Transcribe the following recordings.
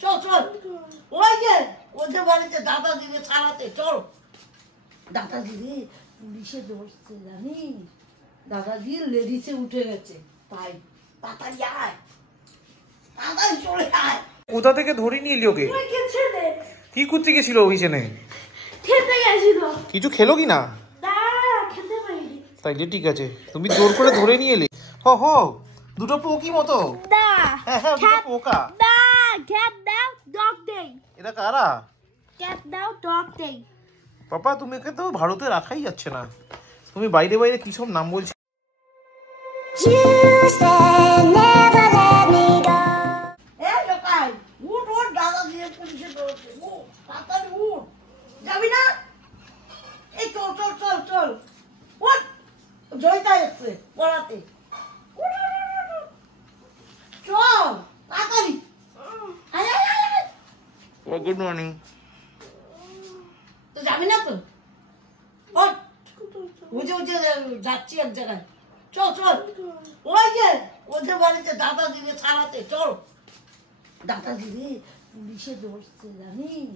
চল চল ওই যে ওদের বাড়িতে দাদা দিদি ছাড়াতে চল। দাদা দিদি পুলিশে ধরছে জানিস, দাদাজি লেডিসে উঠে গেছে, তাই তাড়াতাড়ি আয়, তাড়াতাড়ি চলে আয়। কোথা থেকে ধরে নিয়ে এলি ওকে? কি করতে গেছিল অভিযানে? খেতে গেছিল। কিছু খেলো কি না? খেতে পারিনি। তাইলে ঠিক আছে, তুমি জোর করে ধরে নিয়ে এলে। হ হ, দুটো পোকি মতো। হ্যাঁ হ্যাঁ, দুটো পোকা। ক্যাট দাও ডগ দেই। এটা কারা? ক্যাট দাও ডগ দেই। পাপা তুমি একে তো ভারতে রাখাই যাচ্ছে না, তুমি বাইরে বাইরে কি সব নাম বলছো। দাদা দিয়ে পুলিশে ধরছে, তাড়াতাড়ি উঠ, যাবি না? এই চল চল চল চল, উঠ, জয়িতা এসছে পড়াতে, চল তাড়াতাড়ি। Good morning. তো যাবি না তো? বুঝে বুঝে যাচ্ছি এক জায়গায়, চল চল ওই যে ওদের বাড়িতে দাদা দিদি ছাড়াতে চল। দাদা দিদি পুলিশে ধরছে জানিস,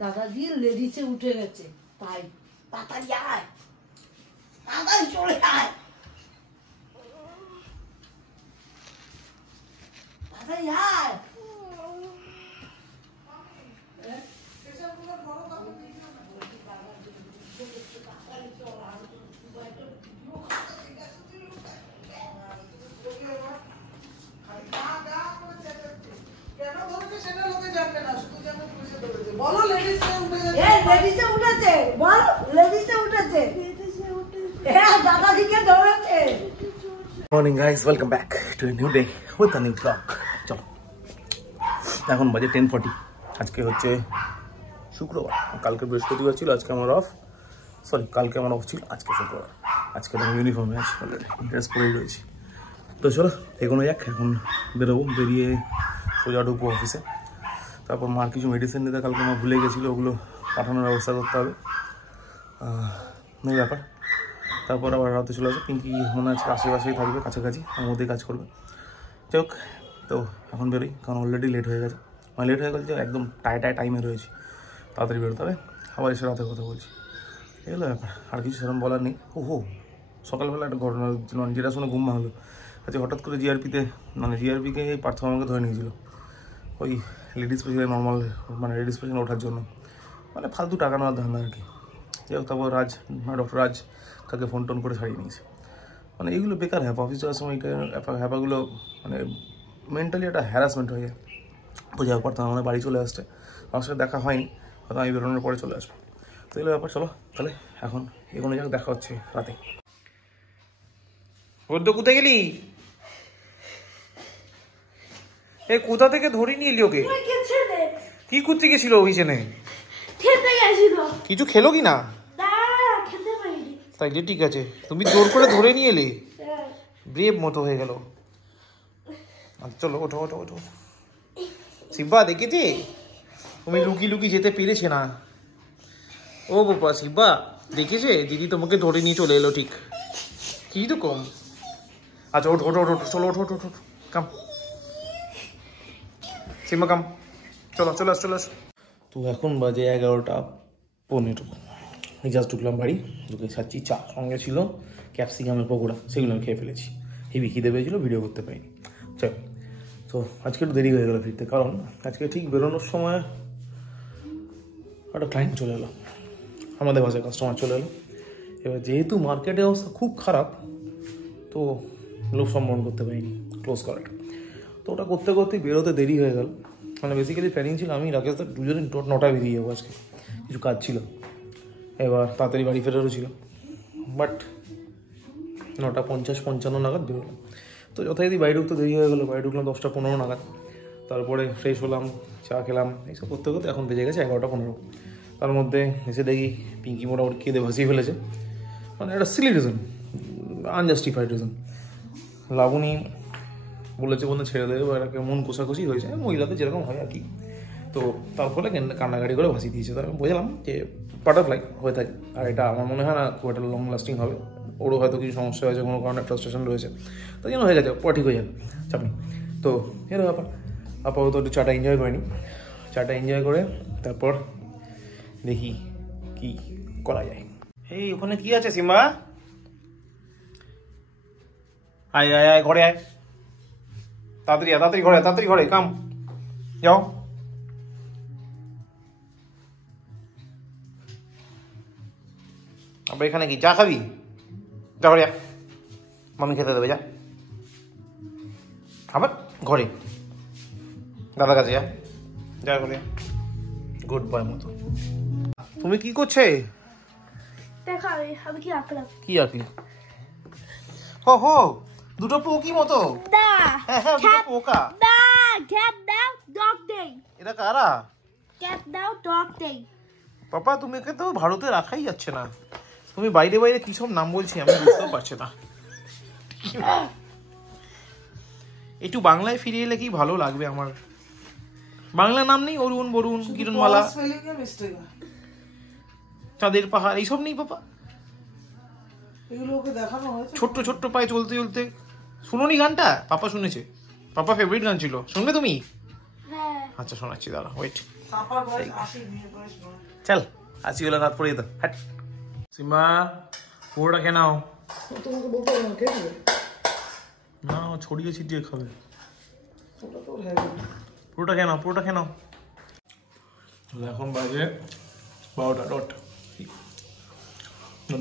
দাদাজি লেডিসে উঠে গেছে, তাই তাড়াতাড়ি আয়, তাড়াতাড়ি চলে আয়, তাড়াতাড়ি আয়। Morning guys, welcome back to a new day with a new blog. চলো, এখন বাজে 10:40। আজকে হচ্ছে শুক্রবার, কালকে বৃহস্পতিবার ছিল, আজকে আমার অফ। সরি, কালকে আমার অফ ছিল, আজকে শুক্রবার। আজকে আমি ইউনিফর্মে আছি, অলরেডি ড্রেস পরেই রয়েছি। তো চলো এগোনো যাক, এখন বেরোবো, বেরিয়ে সোজা ঢুকবো অফিসে। তারপর মার কিছু মেডিসিন নিতে কালকে মা ভুলে গেছিলো, ওগুলো পাঠানোর ব্যবস্থা করতে হবে, এই ব্যাপার। তারপর আবার রাতে চলে আসবে, পিঙ্কি মনে আছে আশেপাশেই থাকবে, কাছাকাছি, আমার মধ্যেই কাজ করবে। যাই হোক, তো এখন বেরোই, কারণ অলরেডি লেট হয়ে গেছে, মানে লেট হয়ে গেছে, একদম টাইমে রয়েছি, তাড়াতাড়ি বেরোতে হবে। আবার এসে রাতের কথা বলছি, এগুলো ব্যাপার, আর কিছু সেরকম বলার নেই। ও সকালবেলা একটা ঘটনা, মানে যেটা শুনে ঘুম ভাঙলো। আচ্ছা, হঠাৎ করে জিআরপিকে পার্থ আমাকে ধরে নিয়েছিল, ওই লেডিস পেশেন্ট নর্মাল, মানে লেডিস পেশেন্ট ওঠার জন্য, মানে ফালতু টাকা নেওয়ার ধারণা আর কি। যাই হোক, তারপর ডক্টর রাজ কাকে ফোন টোন করে ছাড়িয়ে নিয়েছে। মানে এইগুলো বেকার হ্যাপা, অফিস যাওয়ার সময় হ্যাপাগুলো মানে মেন্টালি একটা হ্যারাসমেন্ট হয়ে যায়। তো যাওয়ার পর তো আমাদের বাড়ি চলে আসছে, আমার সাথে দেখা হয়নি, হয়তো আমি বেরোনোর পরে চলে আসবো। তো এগুলো ব্যাপার। চলো তাহলে এখন এগুলো যাক, দেখা হচ্ছে রাতে। বলতো কোথায় গেলি? এ কোথা থেকে ধরে নিয়ে এলি ওকে? কি করতে গেছিল অভিযানে? খেতে গেছিল। কিছু খেলো কি না? খেতে পারিনি। তাইলে ঠিক আছে, তুমি জোর করে ধরে নিয়ে এলে, ব্রেভ মতো হয়ে গেল। আচ্ছা চলো, ওঠো ওঠো ওঠো। শিব্বা দেখেছে তুমি লুকি লুকি যেতে পেরেছে না। ও বাবা, শিব্বা দেখেছে দিদি তোমাকে ধরে নিয়ে চলে এলো, ঠিক কি তো কম। আচ্ছা ওঠো ওঠো ওঠো, চলো ওঠো ওঠো ওঠো, কাম শিম্বা কাম, চলো চলে আস চলে আস। তো এখন বাজে 11:15, জাস্ট ঢুকলাম বাড়ি, ঢুকে খাচ্ছি চা, সঙ্গে ছিল ক্যাপসিকামের পকোড়া, সেগুলো আমি খেয়ে ফেলেছি। হেভি খিদে পেয়েছিল, ভিডিও করতে পারিনি। চল, তো আজকে একটু দেরি হয়ে গেলো ফিরতে, কারণ আজকে ঠিক বেরোনোর সময় একটা ক্লায়েন্ট চলে এলো, আমাদের বাসায় কাস্টমার চলে এলো। এবার যেহেতু মার্কেটের অবস্থা খুব খারাপ, তো লোক সম্বোধন করতে পারিনি, ক্লোজ করাটা। তো ওটা করতে করতেই বেরোতে দেরি হয়ে গেল। মানে বেসিক্যালি প্ল্যানিং ছিল আমি রাকেশ দা দুজনে 9টায় বেরিয়ে যাবো, আজকে কিছু কাজ ছিল, এবার তাড়াতাড়ি বাড়ি ফেরারও ছিল, বাট 9:50-55 নাগাদ বেরোলাম। তো যথারীতি বাড়ি ঢুকতে দেরি হয়ে গেলো, বাড়ি ঢুকলাম 10:15 নাগাদ। তারপরে ফ্রেশ হলাম, চা খেলাম, এইসব করতে করতে এখন বেজে গেছে 11:15। তার মধ্যে এসে দেখি পিঙ্কি মোটামুটি কেঁদে ভাসিয়ে ফেলেছে, মানে একটা silly reason, unjustified reason. Laboni বলেছে বন্ধু ছেড়ে দেবে, বা এটাকে মন কষাকষি হয়েছে, মহিলাদের যেরকম হয় আর কি। তো তার ফলে কান্নাকাটি করে ভাসিয়ে দিয়েছে। তো আমি বুঝলাম যে বাটারফ্লাই হয়ে থাকে, আর এটা আমার মনে হয় না খুব একটা লং লাস্টিং হবে। ওরও হয়তো কিছু সমস্যা হয়েছে, কোনো কারণে ফ্রাস্ট্রেশন রয়েছে, তাই জন্য হয়ে গেছে, পরে ঠিক হয়ে যাবে, চাপ নেই। তো এর ব্যাপার। আপাতত একটু চাটা এনজয় করে নিই, চাটা এনজয় করে তারপর দেখি কি করা যায়। এই ওখানে কি আছে সিম্বা? আয় আয় আয় ঘরে আয়, তাড়াতাড়ি আয়, তাড়াতাড়ি ঘরে, তাড়াতাড়ি ঘরে, কাম যাও। আবার এখানে কি চা খাবি? যা ঘরে, মামি খেতে দেবে, যা। আবার ঘরে দাদা কাছে যা ঘরে, গুড বয় মতো। তুমি কি করছে? দেখো আমি কি আঁকলাম। কি আঁকলি? হো হো, দুটো পোকি মতো। দা হ্যাঁ হ্যাঁ, দুটো পোকা। দা cat দাও dog day। এরা কারা? cat দাও dog day। পাপা তুমি একে তো ভারতে রাখাই যাচ্ছে না, তুমি বাইরে বাইরে কি সব নাম বলছি আমি বুঝতেও পারছি না। একটু বাংলায় ফিরে এলে কি ভালো লাগবে আমার। বাংলা নাম নেই? অরুণ, বরুণ, কিরণমালা, চাঁদের পাহাড়, এইসব নেই পাপা? ছোট্ট ছোট্ট পায়ে চলতে চলতে, শুনোনি গানটা? পাপা শুনেছে, পাপা ফেভারিট গান ছিল, শুনবে তুমি? হ্যাঁ আচ্ছা শোনাচ্ছি, দাঁড়া ওয়েট। চল আসি হলো রাত পড়িয়ে দাও, হাট। সিম্বা পুরোটা খেয়ে নাও। না ছড়িয়ে ছিটিয়ে খাবে, পুরোটা খেয়ে নাও, পুরোটা খেয়ে নাও। এখন বাজে 12টা ডট,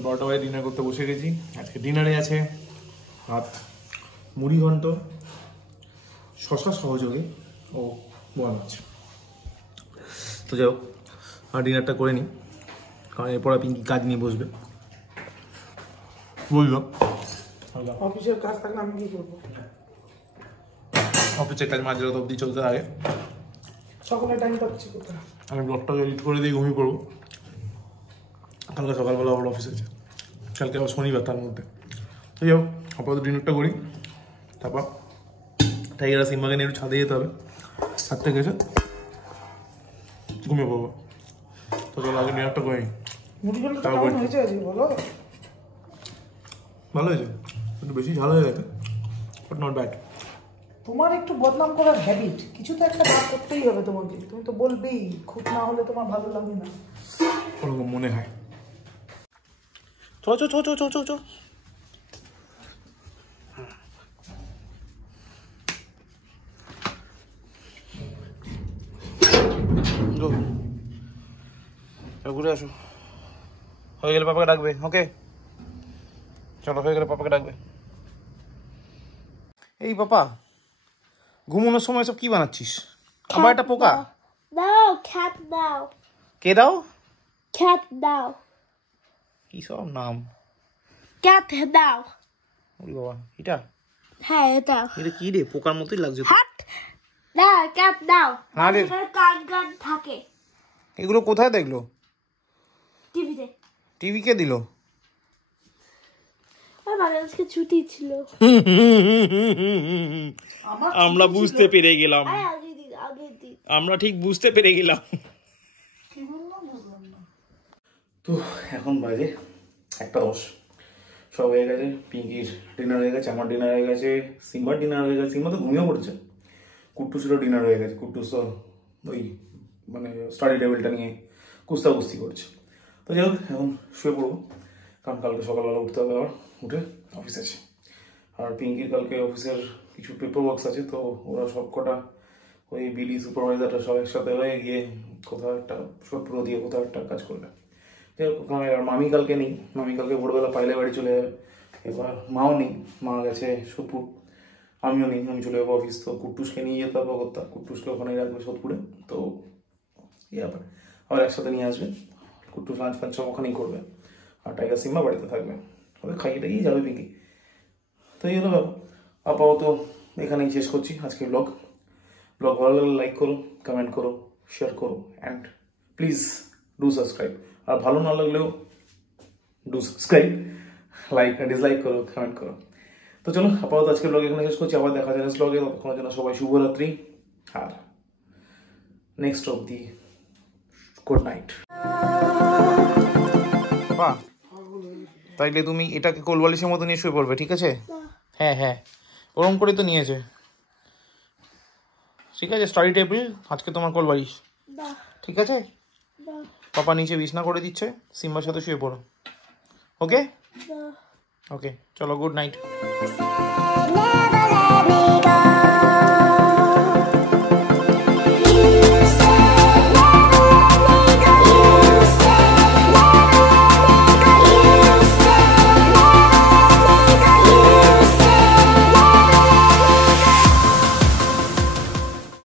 12টা বাজে ডিনার করতে বসে গেছি। আজকে ডিনারে আছে ভাত, মুড়ি ঘন্ট, শশা সহযোগে ও বোয়াল মাছ। তো যাই হোক আর ডিনারটা করে নিই, কারণ এরপর পিঙ্কি কাজ নিয়ে বসবে। বুঝলো, অফিসের কাজ থাকলে আমি কি করবো? অফিসের কাজ মাঝরাত অবধি চলতে থাকে, সকালে টাইম পাচ্ছি কোথায়? আমি ব্লগটাকে এডিট করে দিয়ে ঘুমিয়ে পড়বো। কালকে সকালবেলা আবার অফিস আছে, কালকে আবার শনিবার, তার মধ্যে তো যাই হোক আপাতত ডিনারটা করি, তারপর টাইগার সিম্বাকে নিয়ে একটু ছাদে যেতে হবে, ছাদ থেকে এসে ঘুমিয়ে পড়বো। তো চলো আগে ডিনারটা করে নিই। মুড়ি জলটা কেমন হয়েছে আজকে বলো? ভালো হয়েছে, একটু বেশি ঝাল হয়ে গেছে, বাট নট ব্যাড। তোমার একটু বদনাম করার হ্যাবিট, কিছু তো একটা না করতেই হবে তোমাকে, তুমি তো বলবেই, খুব না হলে তোমার ভালো লাগে না। ওরকম মনে হয়। চল চল চল চল চল চল চল। ঘুরে আসো, হয়ে গেলে পাপাকে ডাকবে। ওকে চলো, হয়ে গেলে পাপাকে ডাকবে। এই পাপা ঘুমানোর সময় সব কি বানাচ্ছিস? আবার একটা পোকা? দাও cat দাও। কে দাও? cat দাও। কি সব নাম? cat দাও। ওরে বাবা, এটা? হ্যাঁ এটা। এটা কি রে, পোকার মতোই লাগছে। হাট না, cat দাও। হ্যাঁ রে, এখানে কান কান থাকে। এগুলো কোথায় দেখলো? টিভিতে। টিভি কে দিল? আর আজকে ছুটি ছিল। আমরা বুঝতে পেরে গেলাম, আগের দিন আমরা ঠিক বুঝতে পেরে গেলাম। তো এখন বাজে 1:10, সব হয়ে গেছে। পিঙ্কির ডিনার হয়ে গেছে, আমার ডিনার হয়ে গেছে, সিম্বার ডিনার হয়ে গেছে। সিম্বা তো ঘুমিয়ে পড়েছে। কুট্টুসেরও ডিনার হয়ে গেছে। কুট্টুস তো ওই মানে স্টাডি টেবিলটা নিয়ে কুস্তাকুস্তি করছে। তো যাই হোক এখন শুয়ে পড়বো, কারণ কালকে সকালবেলা উঠতে হবে, আবার উঠে অফিস আছে। আর পিঙ্কির কালকে অফিসের কিছু পেপার ওয়ার্কস আছে, তো ওরা সব কটা ওই বিডি সুপারভাইজারটা সব একসাথে হয়ে গিয়ে কোথাও একটা সোদপুরো দিয়ে কোথাও একটা কাজ করবে। যাই হোক আর মামি কালকে নেই, মামি কালকে ভোরবেলা পাইলে বাড়ি চলে যাবে। এবার মাও নেই, মা গেছে সোদপুর, আমিও নেই, আমি চলে যাবো অফিস। তো কুট্টুসকে নিয়ে যেতে হবে করতে, কুট্টুসকে ওখানেই রাখবে সোদপুরে। তো এই ব্যাপার, আবার একসাথে নিয়ে আসবে। কুট্টুস লাঞ্চ ফাঞ্চ সব ওখানেই করবে, আর টাইগার সিম্বা বাড়িতে থাকবে। ওদের খাইয়ে টাইয়েই যাবে পিঙ্কি। তো এই হলো ব্যাপার। আপাতত এখানেই শেষ করছি আজকে ব্লগ। ব্লগ ভালো লাগলে লাইক করো, কমেন্ট করো, শেয়ার করো, অ্যান্ড প্লিজ ডু সাবস্ক্রাইব। আর ভালো না লাগলেও ডু সাবস্ক্রাইব, লাইক ডিসলাইক করো, কমেন্ট করো। তো চলো আপাতত আজকে ব্লগ এখানে শেষ করছি, আবার দেখা যায় নেক্সট ব্লগে। ততক্ষণের জন্য সবাই শুভরাত্রি, আর নেক্সট অবধি গুড নাইট। তাইলে তুমি এটাকে কোলবালিশের মতো নিয়ে শুয়ে পড়বে, ঠিক আছে? হ্যাঁ হ্যাঁ, ওরম করে তো নিয়েছে। ঠিক আছে? স্টাডি টেবিল আজকে তোমার কোলবালিশ, না ঠিক আছে? না পাপা নিচে বিছনা করে দিচ্ছে, সিম্বার সাথে শুয়ে পড়ো। ওকে না ওকে, চলো, গুড নাইট।